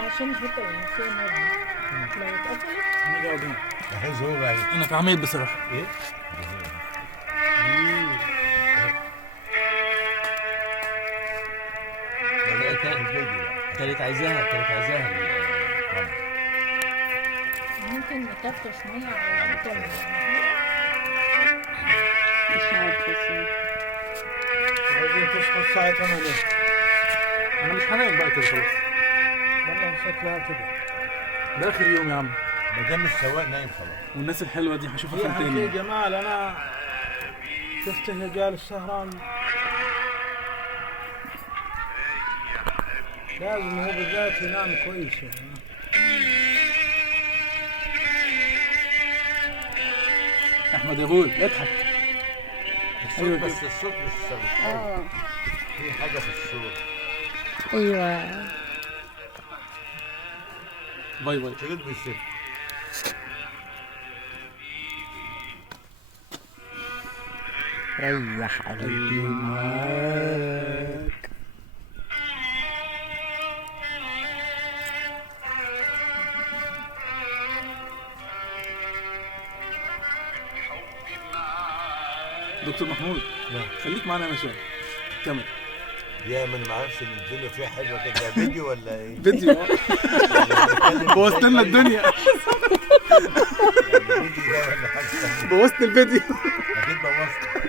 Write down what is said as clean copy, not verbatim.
عشان نحط فيها مرة لو اتقفلت نقعد هنا. الحين هو بعيد. انا في عميد بصراحه. ايه؟ كانت عايزاها ممكن نطفش مية على البطل. مش عارفة عايزين تصحى الساعه 8. انا مش هنام بقى كده خلاص. والله شكلها كده. ده اخر يوم يا عم. ما دام السواق نايم خلاص. والناس الحلوه دي هشوفها يا فين حكي تاني. جمال انا شفته جالس سهران. لازم هو بالذات ينام كويس يعني. احمد يقول اضحك. الصوت بس الصوت مش اه في حاجة في الصوت. ايوه. باي باي. شغل بالشكل. ريح قلبي معاك. دكتور محمود نعم. خليك معانا هنا شويه. كمل. يا ما انا ما اعرفش الدنيا فيها حلوة كده. فيديو ولا ايه؟ فيديو بوظت لنا الدنيا. الفيديو ده ولا حاجة؟ بوظت الفيديو. اكيد بوظت.